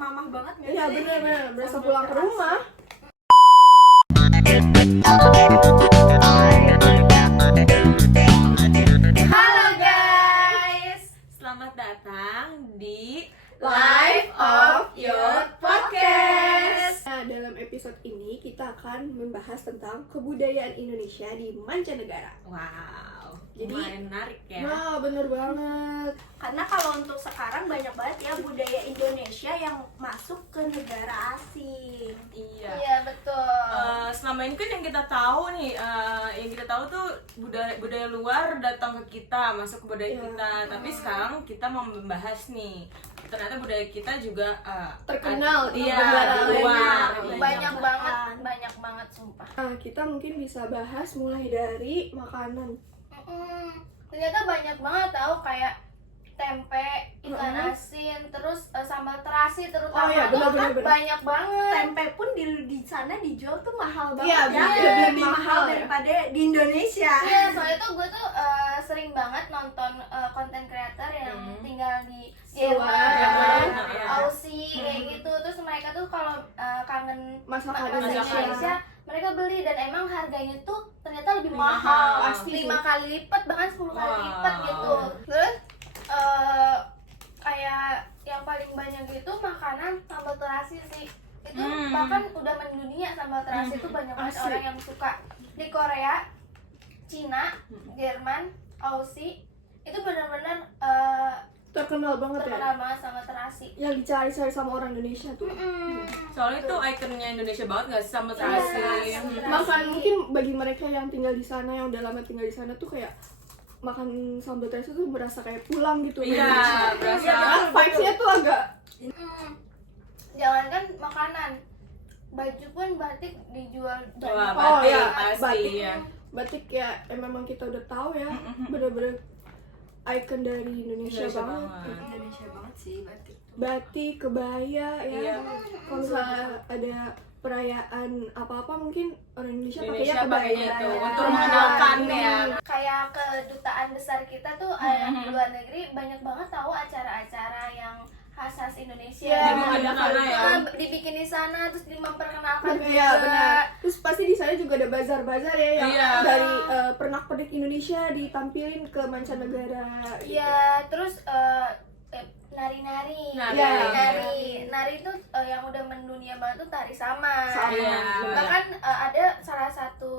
mamah banget nggak sih? Iya benar-benar berasa pulang ke rumah. Halo guys, Selamat datang di Life of Your Podcast. Nah, dalam episode ini kita akan membahas tentang kebudayaan Indonesia di mancanegara. Wow, Jadi- lumayan menarik ya. Nah, bener banget. Karena kalau untuk sekarang banyak banget ya budaya Indonesia yang masuk ke negara asing. Iya. Iya betul. Selama ini kan yang kita tahu nih, yang kita tahu tuh budaya luar datang ke kita, masuk ke budaya Iya. kita. Tapi sekarang kita mau membahas nih, ternyata budaya kita juga Terkenal di iya, negara di lain. luar. banyak Iya. banget sumpah. Nah, kita mungkin bisa bahas mulai dari makanan. Ternyata banyak banget tahu kayak tempe, ikan asin, terus sambal terasi terutama Oh iya, tuh benar-benar. banyak banget. Tempe pun di sana dijual tuh mahal Iya, banget lebih mahal mahal ya. daripada di Indonesia. Iya, soalnya tuh gue tuh sering banget nonton konten creator yang tinggal di Luar, Jerman, ya. Aussie, kayak gitu. Terus mereka tuh kalau kangen Masakan masakan Indonesia. Indonesia, mereka beli dan emang harganya tuh ternyata lebih Lebih mahal, mahal. pasti 5 kali lipat, bahkan 10 kali Wow. lipat gitu. Terus kayak yang paling banyak itu makanan sambal terasi sih. Itu bahkan udah mendunia sambal terasi itu banyak banget Asli. orang yang suka. Di Korea, Cina, Jerman, Aussie itu benar-benar Terkenal banget ya. terkenal banget sama terasi. Yang dicari-cari sama orang Indonesia tuh. Soalnya itu ikonnya Indonesia banget nggak sih sama terasi? Iya, Hmm. Makan mungkin bagi mereka yang tinggal di sana, yang udah lama tinggal di sana tuh kayak makan sambal terasi tuh berasa kayak pulang gitu. Iya, berasa. Karena vibes-nya tuh agak Jangankan makanan, baju pun batik dijual Wah, banyak. Oh, batik iya, pasti batik. ya. batik ya, memang kita udah tahu ya, bener-bener icon dari Indonesia, Indonesia banget. banget. Indonesia banget sih batik. Batik, kebaya ya. Iya. Kalau misalnya ada perayaan apa-apa mungkin orang Indonesia pakainya Indonesia pakainya kebaya. itu untuk mengenalkan ya. Kayak kedutaan besar kita tuh di luar negeri banyak banget tahu acara-acara yang khas Indonesia. Iya, Dibikin di sana ya. Dibikin di sana terus memperkenalkan Iya benar. Terus pasti di sana juga ada bazar-bazar ya yang Iya. dari pernak-pernik Indonesia ditampilin ke mancanegara. Iya, terus nari-nari. Nari. Nari itu yang udah mendunia banget tuh tari saman. Saman, Iya. benar. Bahkan ada salah satu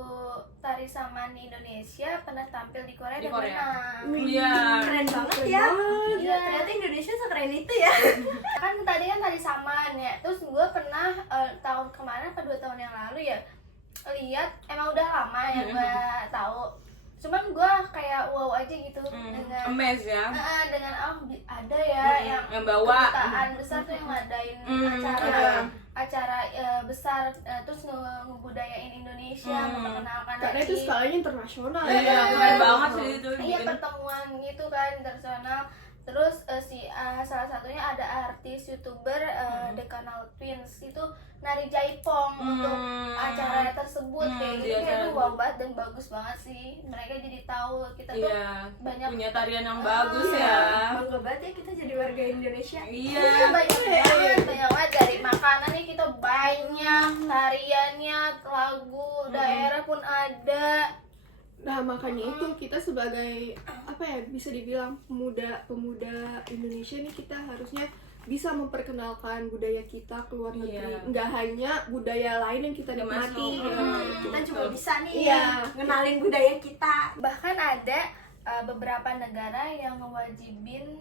tari saman di Indonesia pernah tampil di Korea Di dan Korea. menang. Iya. Keren banget Keren ya. banget. Iya, ternyata Indonesia sekeren itu ya. Kan tadi kan tari saman ya. Terus gue pernah tahun kemarin atau 2 tahun yang lalu ya lihat, emang udah lama ya gue tahu. Cuman gue kayak wow aja gitu dengan Emes ya. dengan ada ya yang bawa. kedutaan besar tuh yang ngadain acara besar, terus ngebudayain Indonesia, memperkenalkan Karena itu skalanya internasional Iya, ya. keren banget sih itu. iya bikin. pertemuan gitu kan internasional. Terus salah satunya ada artis youtuber The Canal Twins itu nari jaipong untuk acara tersebut kayak gitu, iya, kayak itu kan. wow banget dan bagus banget sih. Mereka jadi tahu kita tuh Iya. banyak Punya tarian yang bagus ya. Bangga banget ya kita jadi warga Indonesia. Iya. banyak banget dari makanan nih kita banyak tariannya, lagu daerah pun ada. Nah makanya itu kita sebagai apa ya, bisa dibilang pemuda Indonesia nih, kita harusnya bisa memperkenalkan budaya kita ke luar negeri. Iya. Nggak hanya budaya lain yang kita Yang nikmati. masuk. gitu. Kita juga bisa nih Iya. ngenalin budaya kita. Bahkan ada beberapa negara yang mewajibin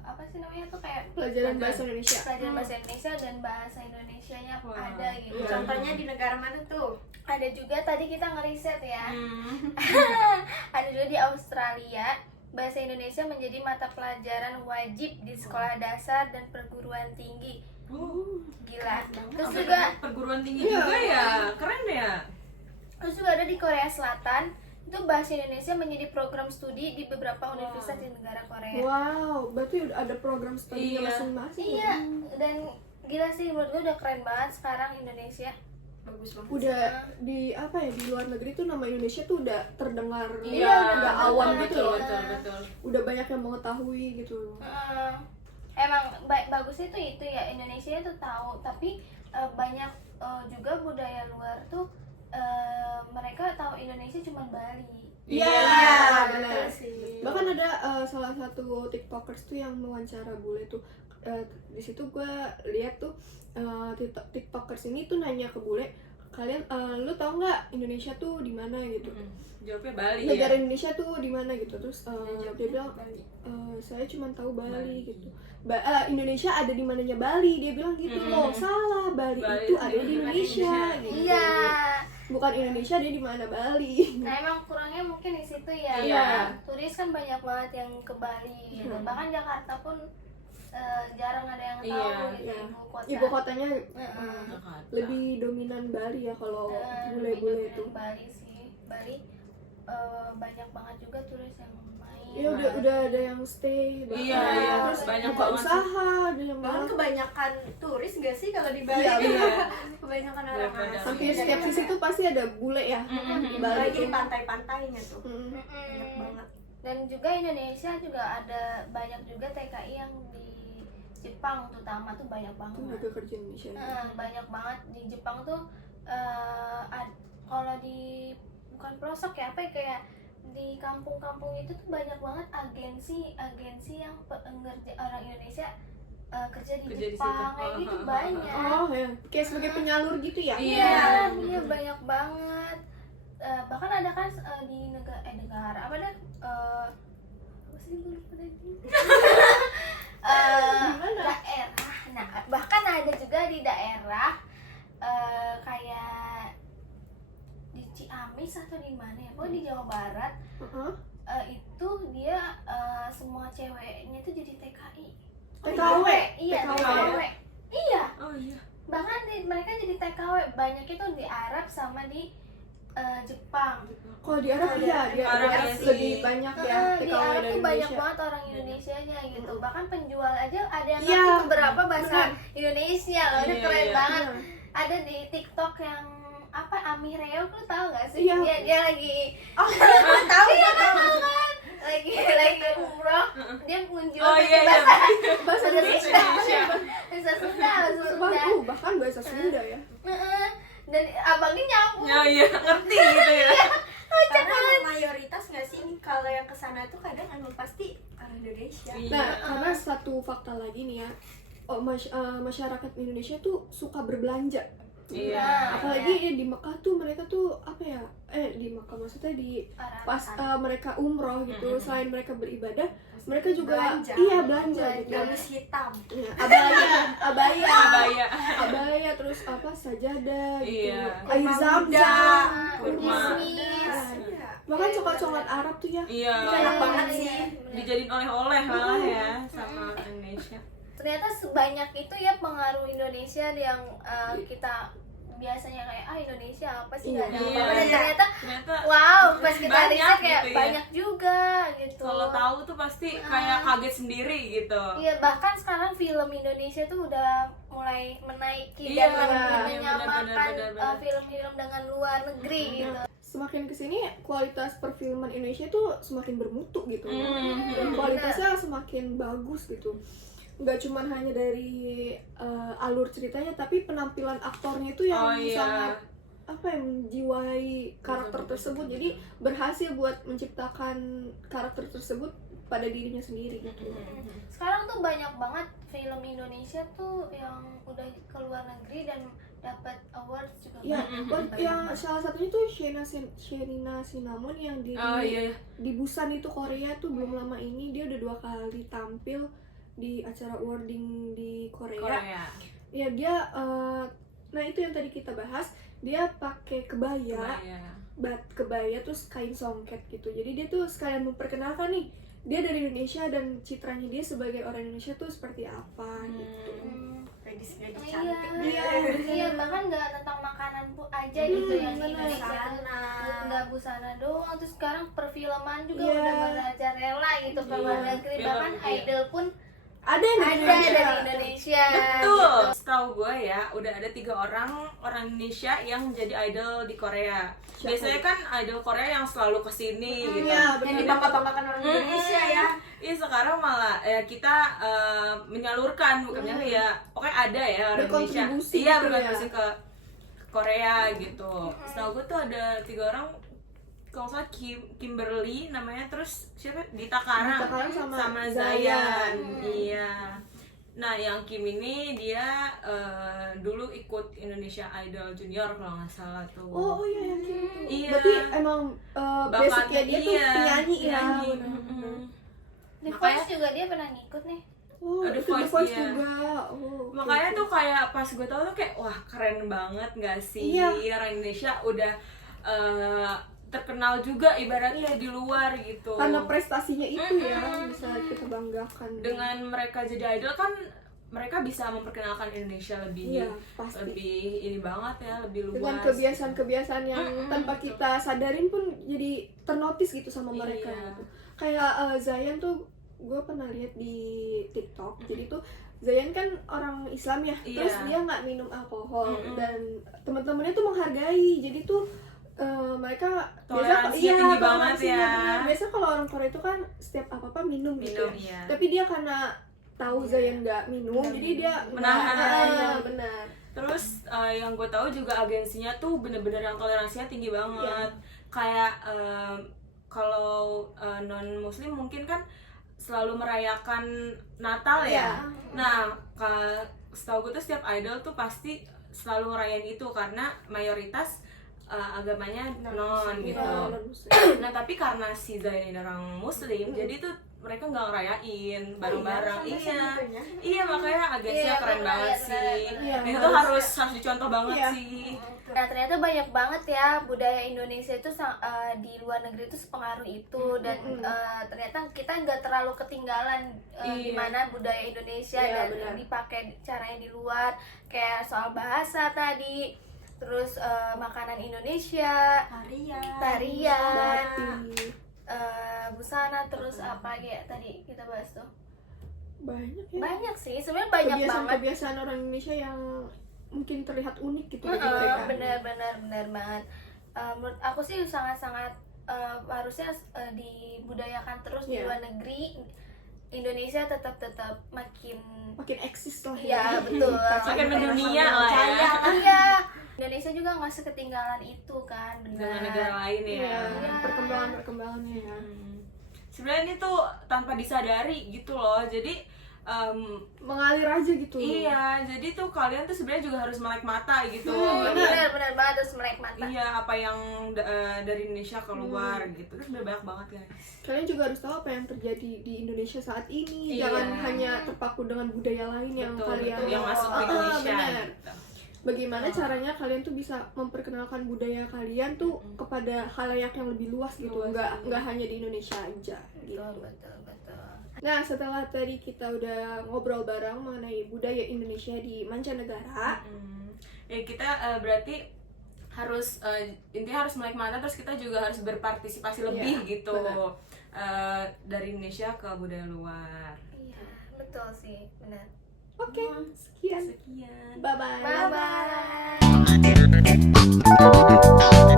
apa sih namanya tuh kayak Pelajaran bahasa Indonesia. pelajaran bahasa Indonesia dan bahasa Indonesianya Wah. ada gitu. Iya. Contohnya di negara mana tuh? Ada juga tadi kita ngeriset ya. Hmm. Ada juga di Australia, bahasa Indonesia menjadi mata pelajaran wajib di sekolah dasar dan perguruan tinggi. Gila. Terus Sampai juga perguruan tinggi juga ya. Keren ya. ada di Korea Selatan, itu bahasa Indonesia menjadi program studi di beberapa universitas di negara Korea. Wow, berarti udah ada program studinya Iya. masing-masing. Iya, dan gila sih menurut gue udah keren banget sekarang Indonesia. Bagus banget. Udah di apa ya, di luar negeri tuh nama Indonesia tuh udah terdengar, Iya, nggak awam betul, gitu loh. Betul. Udah banyak yang mengetahui gitu. emang bagusnya tuh itu ya, Indonesia tuh tahu, tapi banyak juga budaya luar tuh mereka tahu Indonesia cuma Bali. Iya, betul sih. Bahkan ada salah satu tiktokers tuh yang mewawancara bule tuh. Di situ gue lihat tuh tiktokers ini tuh nanya ke bule, kalian lu tau nggak Indonesia tuh di mana gitu. Jawabnya Bali Negara ya. Indonesia tuh di mana gitu. Terus dia bilang saya cuma tahu Bali gitu. Indonesia ada di mananya Bali, dia bilang gitu. Loh salah, Bali itu ada di Indonesia gitu. Iya. Bukan Indonesia ada di mana Bali. Nah emang kurangnya mungkin di situ ya. Iya. Turis kan banyak banget yang ke Bali gitu. Bahkan Jakarta pun jarang ada yang tahu Iya, gitu, iya. ibu kota. Ibu kotanya Jakarta. lebih dominan Bali ya kalau Lebih bule-bule dominan itu. Bali sih. Bali banyak banget juga turis yang main. Ya udah ada yang stay, Iya, iya. terus Banyak buka banget usaha, ada yang Bahkan banget. kebanyakan turis gak sih kalau di Bali? Iya, iya. Kebanyakan orang Daripada asing. Hampir setiap sisi tuh pasti ada bule ya di Bali Apalagi tuh. di pantai-pantainya tuh. Mm. Banyak banget. Dan juga Indonesia juga ada banyak juga TKI yang di Jepang terutama tuh banyak Tuh banget. juga kerja Indonesia. Banyak banget di Jepang tuh kalau di bukan pelosok ya apa ya, kayak di kampung-kampung itu tuh banyak banget agensi yang pengerja orang Indonesia kerja di Kerja di Jepang situ. kayak gitu banyak. Oh ya, kayak sebagai penyalur gitu ya? Iya. Iya banyak banget. Bahkan ada kan di negara apa dah? Apa sih gue lupa tadi? Daerah. Nah bahkan ada juga di daerah kayak di Ciamis atau di mana ya? Pokoknya di Jawa Barat. Itu dia semua ceweknya itu jadi TKI. TKW? Iya, TKW. TKW. Iya. Oh iya. Bahkan mereka jadi TKW banyak itu di Arab sama di Jepang. Kalau di Arab iya, di Arab Arab ya sih. lebih banyak ya Di TKW Arab dari tuh banyak Indonesia. banget orang Indonesianya gitu. Bahkan penjual aja ada yang Iya, ngerti beberapa bahasa benar. Indonesia loh. Udah Iya, keren iya. banget. Iya. Ada di TikTok yang apa Ami Reo, lu tahu nggak sih? Iya. Dia lagi Tahu iya kan lagi umroh, dia menjual Oh iya, iya. Bahasa Indonesia. bahasa Sunda. Bahkan bahasa Sunda ya. Dan abangnya nyambung. Ya iya, ngerti gitu ya. Karena emang mayoritas nggak sih kalau yang kesana tuh kadang emang pasti orang Indonesia. Iya. Nah, karena satu fakta lagi nih ya, masyarakat Indonesia tuh suka berbelanja. Iya. Apalagi di Mekah tuh mereka tuh apa ya? Di Mekah maksudnya di pas mereka umroh gitu, selain mereka beribadah, mereka juga belanja gitu. Gamis hitam. Ya, abaya, Abaya. terus apa sajadah gitu, Iya. air Kurma zam-zam, muda, kurma. Kismis. Iya. bahkan coklat-coklat Arab tuh ya. Iya. Enak banget sih. Dijadiin oleh-oleh malah ya sama Indonesia. Ternyata sebanyak itu ya pengaruh Indonesia yang kita biasanya kayak Indonesia apa sih nggak ada Iya. apa-apa. Dan ternyata Ternyata wow pas kita banyak riset kayak gitu ya. banyak juga gitu. kalau tahu tuh pasti kayak kaget sendiri gitu. Iya bahkan sekarang film Indonesia tuh udah mulai menaiki Iya, dan iya, menyamakan benar. film-film dengan luar negeri gitu. Semakin kesini kualitas perfilman Indonesia tuh semakin bermutu gitu. Dan Hmm. kualitasnya semakin bagus gitu. Nggak cuma hanya dari alur ceritanya, tapi penampilan aktornya itu yang sangat menjiwai karakter tersebut. Jadi berhasil buat menciptakan karakter tersebut pada dirinya sendiri gitu. Sekarang tuh banyak banget film Indonesia tuh yang udah ke luar negeri dan dapat awards juga. Ya, banyak. yang salah satunya tuh Sherina Cinnamon yang di Iya. di Busan itu Korea tuh belum lama ini dia udah 2 kali tampil di acara awarding di Korea. Ya dia nah itu yang tadi kita bahas, dia pakai kebaya terus kain songket gitu. Jadi dia tuh sekalian memperkenalkan nih dia dari Indonesia dan citranya dia sebagai orang Indonesia tuh seperti apa gitu. Gadis-gadis Iya, cantik. iya, bahkan nggak tentang makanan aja gitu yang di benar. Indonesia tuh nggak busana doang, terus sekarang perfilman juga Iya. udah belajar rela gitu ke luar negeri, bahkan idol pun Ada yang dari ada Indonesia. dari Indonesia Indonesia. Betul. gitu. Setahu gue ya, udah ada 3 orang Indonesia yang jadi idol di Korea. Siapa? Biasanya kan idol Korea yang selalu kesini gitu. Iya, Yang benar. dibangga-banggakan orang Indonesia ya. Iya, sekarang malah ya kita menyalurkan, bukannya ya pokoknya ada ya orang Indonesia. Berkontribusi Iya, gitu berkontribusi ya. ke Korea gitu. Setahu gue tuh ada 3 orang, kalau nggak salah Kimberly namanya, terus siapa? Dita Karang Dita Karang sama Zayan. Zayan. Iya. Nah, yang Kim ini dia dulu ikut Indonesia Idol Junior kalau nggak salah tuh. Oh iya yang gitu. Iya. Berarti emang basicnya dia tuh iya, penyanyi ya. penyanyi. Benar-benar. The Makanya- Voice juga dia pernah ngikut nih. Oh, The itu Voice, The Voice iya. juga. Oh, oke, Makanya oke. tuh kayak pas gue tau tuh kayak wah keren banget gak sih, Iya. orang Indonesia udah terkenal juga ibaratnya di luar gitu. Karena prestasinya itu ya bisa kita banggakan. Dengan mereka jadi idol kan mereka bisa memperkenalkan Indonesia lebih Iya, pasti. lebih ini banget ya, lebih luas. Dengan kebiasaan-kebiasaan yang tanpa kita sadarin pun jadi ternotis gitu sama mereka Iya. gitu. Kayak Zayan tuh gue pernah lihat di TikTok. Jadi tuh Zayan kan orang Islam ya, Iya. terus dia nggak minum alkohol Mm-mm. dan teman-temannya tuh menghargai. Jadi tuh mereka Toleransinya tinggi banget toleransinya ya. benar. Biasa kalau orang Korea itu kan setiap apa-apa minum gitu Minum, ya. iya. Tapi dia karena tahu Zayan nggak minum, jadi dia Menahan. benar. Terus yang gue tahu juga agensinya tuh bener-bener yang toleransinya tinggi banget. Kayak kalau non Muslim mungkin kan selalu merayakan Natal ya. Nah, setahu gue tuh setiap idol tuh pasti selalu ngerayain itu karena mayoritas agamanya non gitu. Iya, non-Muslim. Nah, tapi karena si Zayn ini orang Muslim, jadi tuh mereka nggak ngerayain bareng-bareng. Iya. Iya, makanya agensinya Iya, keren benar, banget benar, sih. benar. Iya, Itu tuh harus dicontoh banget Iya. sih. Nah ternyata banyak banget ya budaya Indonesia itu di luar negeri itu sepengaruh itu dan ternyata kita nggak terlalu ketinggalan Iya. gimana budaya Indonesia Iya, dan benar. dipakai caranya di luar kayak soal bahasa tadi, terus makanan Indonesia, tarian, Berarti busana, terus apa lagi ya tadi kita bahas tuh banyak ya. banyak sih sebenarnya banyak banget. Kebiasaan-kebiasaan orang Indonesia yang mungkin terlihat unik gitu bagi mereka. Benar banget. Menurut aku sih sangat-sangat harusnya dibudayakan terus di Iya. luar negeri. Indonesia tetap makin Makin eksis lah ya betul. Makin mendunia lah ya. Iya. Indonesia juga nggak seketinggalan itu kan, benar. Dengan negara lain ya. Iya, Iya. perkembangannya ya. Sebenarnya ini tuh tanpa disadari gitu loh. Jadi Mengalir aja gitu. iya, jadi tuh kalian tuh sebenarnya juga harus melek mata gitu. Benar banget harus melek mata. Iya, apa yang dari Indonesia keluar gitu. Terus udah banyak banget guys. Kalian juga harus tahu apa yang terjadi di Indonesia saat ini. Iya. Jangan hanya terpaku dengan budaya lain yang kalian yang masuk ke Indonesia. benar. Gitu. Bagaimana caranya kalian tuh bisa memperkenalkan budaya kalian tuh kepada khalayak yang lebih luas gitu, Luas, nggak hanya di Indonesia aja gitu. Betul. Nah, setelah tadi kita udah ngobrol bareng mengenai budaya Indonesia di mancanegara, Ya kita berarti harus intinya harus melek mata, terus kita juga harus berpartisipasi lebih Iya, gitu benar. dari Indonesia ke budaya luar. Iya, betul sih, benar. oke, sekian. Sekian. Bye-bye. Bye bye.